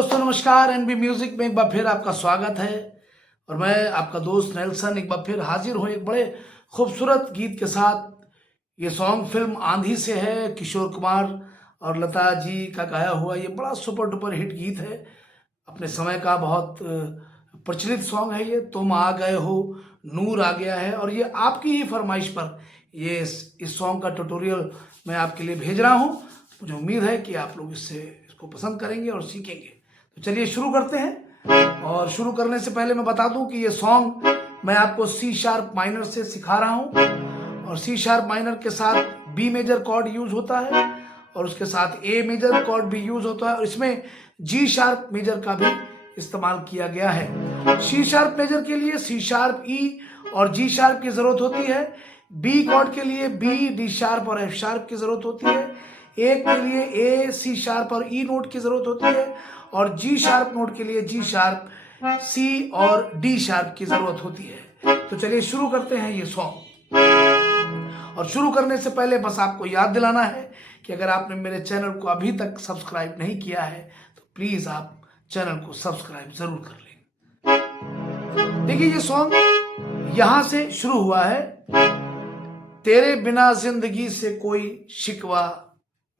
दोस्तों नमस्कार। NB music में एक बार फिर आपका स्वागत है और मैं आपका दोस्त नेल्सन एक बार फिर हाजिर हूँ एक बड़े खूबसूरत गीत के साथ। ये सॉन्ग फिल्म आंधी से है। किशोर कुमार और लता जी का गाया हुआ ये बड़ा सुपर डुपर हिट गीत है। अपने समय का बहुत प्रचलित सॉन्ग है ये। तुम आ गए हो, नूर आ गया है और ये आपकी ही फरमाइश पर ये इस सॉन्ग का ट्यूटोरियल मैं आपके लिए भेज रहा हूँ। मुझे उम्मीद है कि आप लोग इसको पसंद करेंगे और सीखेंगे। तो चलिए शुरू करते हैं। और शुरू करने से पहले मैं बता दूं कि ये सॉन्ग मैं आपको सी शार्प माइनर से सिखा रहा हूं और सी शार्प माइनर के साथ बी मेजर कॉर्ड यूज होता है और उसके साथ ए मेजर कॉर्ड भी यूज होता है और इसमें जी शार्प मेजर का भी इस्तेमाल किया गया है। सी शार्प मेजर के लिए सी शार्प ई और जी शार्प की जरूरत होती है। बी कॉर्ड के लिए बी, डी शार्प और एफ शार्प की जरूरत होती है। ए के लिए ए, सी शार्प और ई नोट की जरूरत होती है और जी शार्प नोट के लिए जी शार्प, सी और डी शार्प की जरूरत होती है। तो चलिए शुरू करते हैं ये सॉन्ग। और शुरू करने से पहले बस आपको याद दिलाना है कि अगर आपने मेरे चैनल को अभी तक सब्सक्राइब नहीं किया है तो प्लीज आप चैनल को सब्सक्राइब जरूर कर लें। देखिए ये सॉन्ग यहां से शुरू हुआ है। तेरे बिना जिंदगी से कोई शिकवा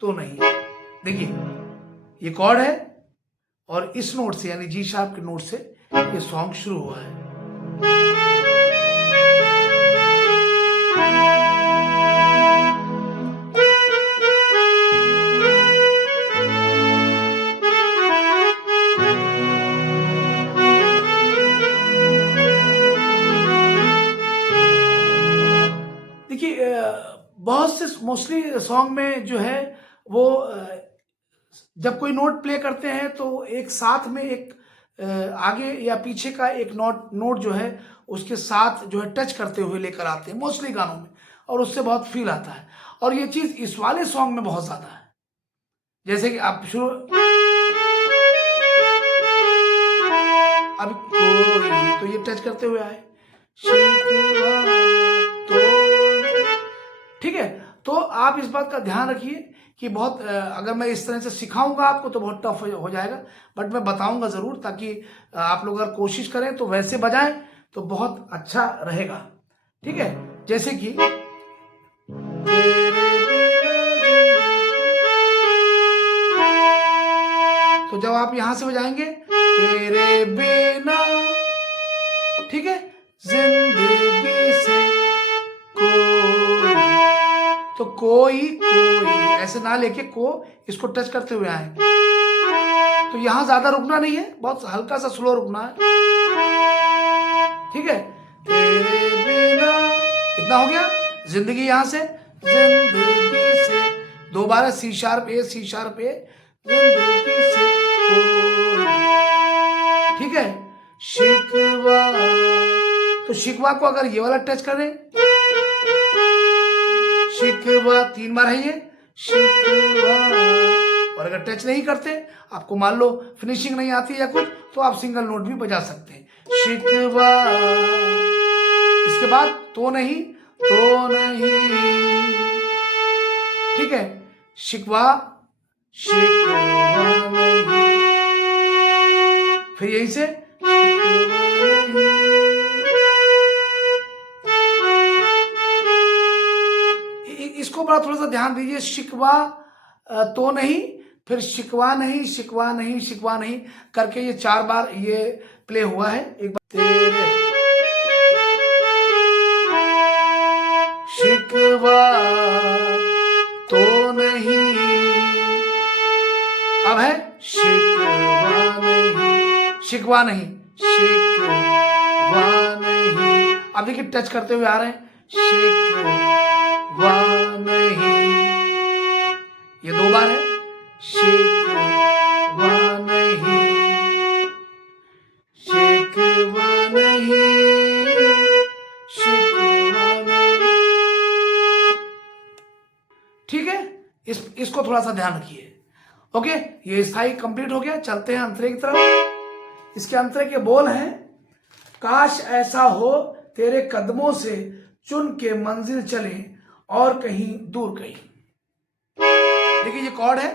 तो नहीं। देखिए ये कॉर्ड है और इस नोट से यानी जी शार्प के नोट से ये सॉन्ग शुरू हुआ है। देखिए बहुत से मोस्टली सॉन्ग में जो है वो जब कोई नोट प्ले करते हैं तो एक साथ में एक आगे या पीछे का एक नोट जो है उसके साथ जो है टच करते हुए लेकर आते हैं मोस्टली गानों में और उससे बहुत फील आता है। और ये चीज इस वाले सॉन्ग में बहुत ज्यादा है। जैसे कि आप शुरू अब कोई तो ये टच करते हुए आए शिकवा तो, ठीक है। तो आप इस बात का ध्यान रखिए कि बहुत अगर मैं इस तरह से सिखाऊंगा आपको तो बहुत टफ हो जाएगा, बट मैं बताऊंगा जरूर ताकि आप लोग अगर कोशिश करें तो वैसे बजाएं तो बहुत अच्छा रहेगा। ठीक है, जैसे कि तो जब आप यहां से बजाएंगे तेरे बिना, ठीक है, जिंदगी से कोई, तो कोई ऐसे ना लेके इसको टच करते हुए आए। तो यहां ज्यादा रुकना नहीं है, बहुत हल्का सा स्लो रुकना है। ठीक है, तेरे बिना इतना हो गया। जिंदगी यहां से जिंदगी से दोबारा सी शार्प ए, सी शार्प ए, जिंदगी से कोई, ठीक है। शिकवा, तो शिकवा को अगर ये वाला टच करें, शिकवा 3 बार है ये शिकवा। और अगर टच नहीं करते, आपको मान लो फिनिशिंग नहीं आती या कुछ, तो आप सिंगल नोट भी बजा सकते हैं। शिकवा, इसके बाद तो नहीं, तो नहीं, ठीक है। शिकवा, शिकवा नहीं, फिर यहीं से इसको बड़ा थोड़ा सा ध्यान दीजिए। शिकवा तो नहीं, फिर शिकवा नहीं, शिकवा नहीं, शिकवा नहीं करके ये 4 बार ये प्ले हुआ है। एक बार तेरे शिकवा तो नहीं, अब है शिकवा नहीं, शिकवा नहीं, शिकवा नहीं। अब देखिए टच करते हुए आ रहे हैं शिकवा नहीं, ये 2 बार है शिकवा नहीं, शिकवा नहीं, शिकवा नहीं, ठीक है। इसको थोड़ा सा ध्यान रखिए। ओके, ये स्थाई कंप्लीट हो गया। चलते हैं अंतरे की तरफ। इसके अंतरे के बोल हैं, काश ऐसा हो तेरे कदमों से चुन के मंजिल चले और कहीं दूर कहीं। देखिए ये कॉर्ड है,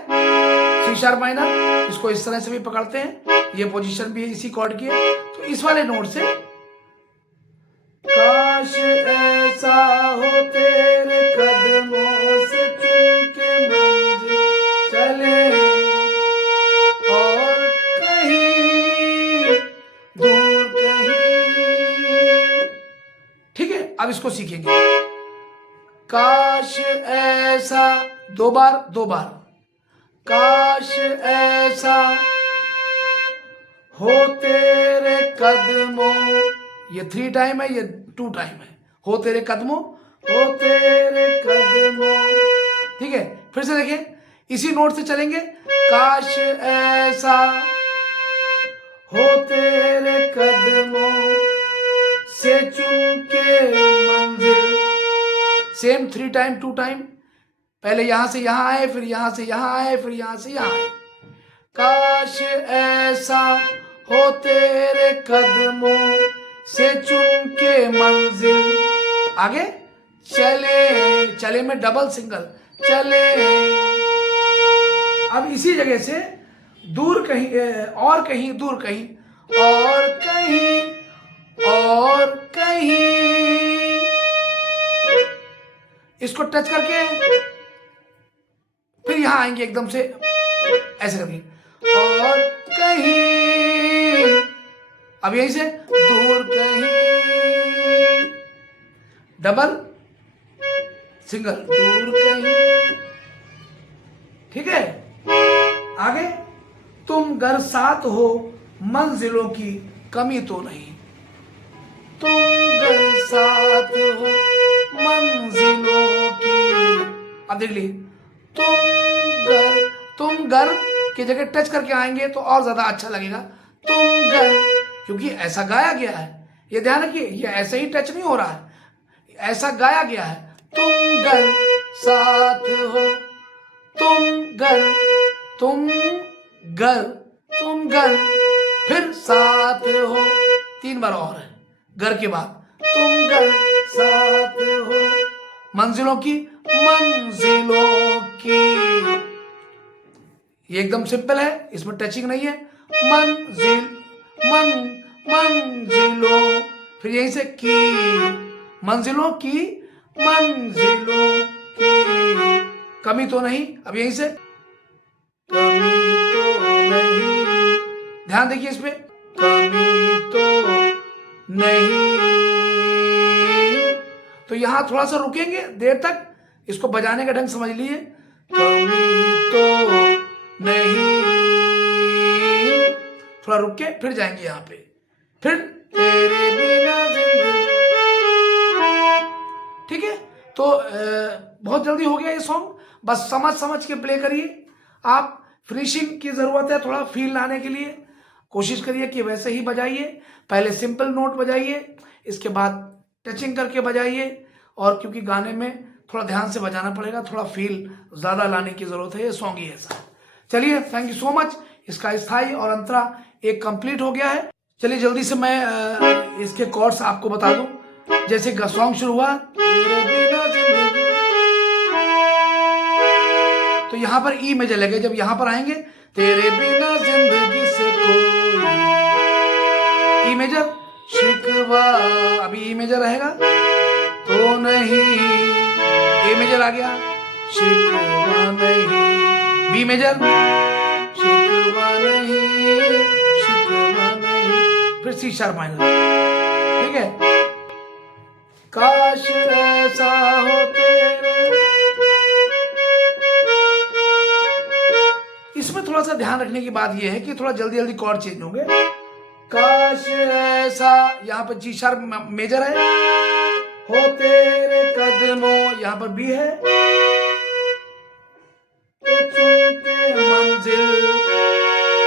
सी शार्प माइनर, इसको इस तरह से भी पकड़ते हैं, ये पोजीशन भी है इसी कॉर्ड की है। तो इस वाले नोट से काश ऐसा हो तेरे कदमों से चुन के मंजिल चले और कहीं दूर कहीं। ठीक है, अब इसको सीखेंगे। काश ऐसा, दो बार, काश ऐसा हो तेरे कदमों, ये 3 टाइम है, ये 2 टाइम है, हो तेरे कदमों, हो तेरे कदमों। ठीक है, फिर से देखिए, इसी नोट से चलेंगे। काश ऐसा हो तेरे कदमों से चुन के मंजिल, सेम 3 टाइम 2 टाइम, पहले यहां से यहां आए, फिर यहां से यहां आए, फिर यहां से यहां आए। काश ऐसा हो तेरे कदमों से चुन के मंजिल, आगे चले, चले में डबल सिंगल, चले। अब इसी जगह से दूर कहीं, और कहीं, दूर कहीं, और कहीं, और कहीं, इसको टच करके फिर यहां आएंगे एकदम से ऐसे करके, और कहीं, अब यहीं से दूर कहीं, डबल सिंगल, दूर कहीं। ठीक है, आगे तुम घर साथ हो मंजिलों की कमी तो नहीं, तुम घर साथ हो मंजिलों की। अब देख लीजिए, तुम घर की जगह टच करके आएंगे तो और ज्यादा अच्छा लगेगा। तुम घर, क्योंकि ऐसा गाया गया है, ये ध्यान रखिए, ये ऐसे ही टच नहीं हो रहा है, ऐसा गाया गया है। तुम घर साथ हो, तुम घर, तुम घर, तुम घर, फिर साथ हो, 3 बार और है घर के बाद, तुम घर साथ हो मंजिलों की, मंजिलों की। ये एकदम सिंपल है, इसमें टचिंग नहीं है। मंजिल, मंजिलों, फिर यहीं से की, मंजिलों की, मंजिलों की, कमी तो नहीं। अब यहीं से कमी तो नहीं, ध्यान देखिए इस पे, कमी तो नहीं। तो यहां थोड़ा सा रुकेंगे देर तक, इसको बजाने का ढंग समझ लीजिए। कमी तो नहीं, थोड़ा रुक के फिर जाएंगे यहां पे, फिर तेरे बिना जिंदगी। ठीक है, तो बहुत जल्दी हो गया ये सॉन्ग, बस समझ समझ के प्ले करिए। आप फिनिशिंग की जरूरत है, थोड़ा फील लाने के लिए कोशिश करिए कि वैसे ही बजाइए। पहले सिंपल नोट बजाइए, इसके बाद टचिंग करके बजाइए, और क्योंकि गाने में थोड़ा ध्यान से बजाना पड़ेगा, थोड़ा फील ज्यादा लाने की जरूरत है, ये सॉन्ग ही ऐसा है। चलिए, थैंक यू सो मच। इसका स्थाई और अंतरा एक कंप्लीट हो गया है। चलिए जल्दी से मैं इसके कॉर्ड्स आपको बता दूं। जैसे सॉन्ग शुरू हुआ, तो यहां पर ई मेजर लगे, जब यहां पर आएंगे तेरे बिना जिंदगी से कोई, ई मेजर, शिकवा, अभी ई मेजर रहेगा तो नहीं, ए मेजर आ गया, शिकवा नहीं, बी मेजर, शिकवा नहीं, शिकवा नहीं, फिर सी शार्प माइनर। ठीक है, काश ऐसा हो तेरे, इसमें थोड़ा सा ध्यान रखने की बात यह है कि थोड़ा जल्दी जल्दी कॉर्ड चेंज होंगे। काश ऐसा, यहाँ पर जी शार्प मेजर है, हो तेरे कदमों, यहाँ पर बी है, मंजिल,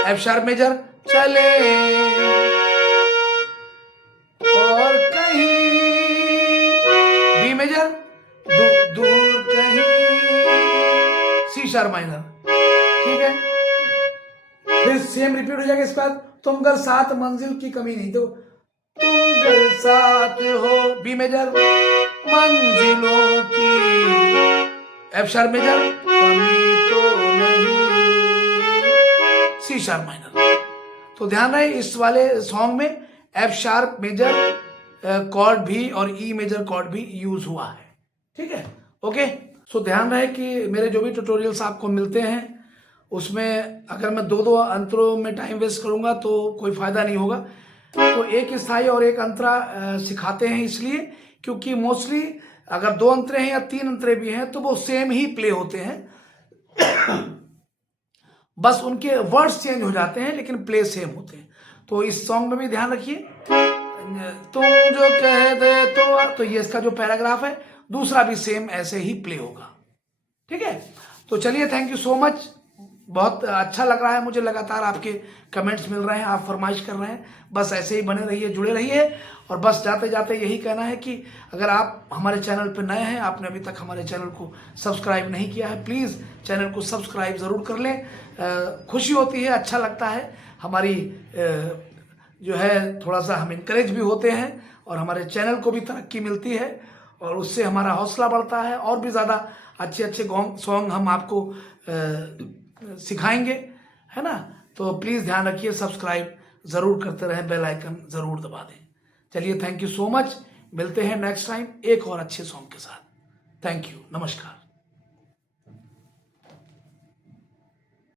एफ शार्प मेजर, चले और कहीं, बी मेजर, दूर कहीं, सी शार्प माइनर। ठीक है, फिर सेम रिपीट हो जाएगा। इसके बाद तुम घर साथ मंजिल की कमी नहीं, तो तुम घर साथ हो, बी मेजर, मंजिलों की, एफ शार्प मेजर, कमी तो नहीं, सी शार्प माइनर। तो ध्यान रहे इस वाले सॉन्ग में एफ शार्प मेजर कॉर्ड भी और ई मेजर कॉर्ड भी यूज हुआ है, ठीक है। ओके, सो ध्यान रहे कि मेरे जो भी ट्यूटोरियल्स आपको मिलते हैं उसमें अगर मैं दो अंतरों में टाइम वेस्ट करूंगा तो कोई फायदा नहीं होगा। तो एक स्थाई और एक अंतरा सिखाते हैं इसलिए क्योंकि मोस्टली अगर 2 अंतरे हैं या 3 अंतरे भी हैं तो वो सेम ही प्ले होते हैं बस उनके वर्ड्स चेंज हो जाते हैं लेकिन प्ले सेम होते हैं। तो इस सॉन्ग में भी ध्यान रखिए, तुम जो कह दे तो ये इसका जो पैराग्राफ है दूसरा भी सेम ऐसे ही प्ले होगा, ठीक है। तो चलिए, थैंक यू सो मच। बहुत अच्छा लग रहा है मुझे, लगातार आपके कमेंट्स मिल रहे हैं, आप फरमाइश कर रहे हैं, बस ऐसे ही बने रहिए, जुड़े रहिए। और बस जाते जाते यही कहना है कि अगर आप हमारे चैनल पर नए हैं, आपने अभी तक हमारे चैनल को सब्सक्राइब नहीं किया है, प्लीज़ चैनल को सब्सक्राइब ज़रूर कर लें। खुशी होती है, अच्छा लगता है, हमारी जो है थोड़ा सा हम इनकरेज भी होते हैं और हमारे चैनल को भी तरक्की मिलती है और उससे हमारा हौसला बढ़ता है और भी ज़्यादा अच्छे अच्छे सॉन्ग हम आपको सिखाएंगे, है ना। तो प्लीज़ ध्यान रखिए, सब्सक्राइब ज़रूर करते रहें, बेल आइकन ज़रूर दबा दें। चलिए, थैंक यू सो मच, मिलते हैं नेक्स्ट टाइम एक और अच्छे सॉन्ग के साथ। थैंक यू, नमस्कार।